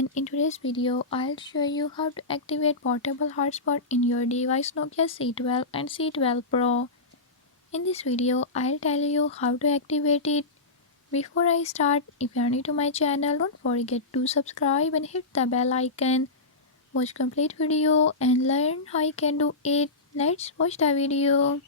everyone, in today's video I'll show you how to activate portable hotspot in your device Nokia C12 and C12 Pro. In this video I'll tell you how to activate it. Before I start, if you are new to my channel, don't forget to subscribe and hit the bell icon. Watch complete video and learn how you can do it. Let's watch the video.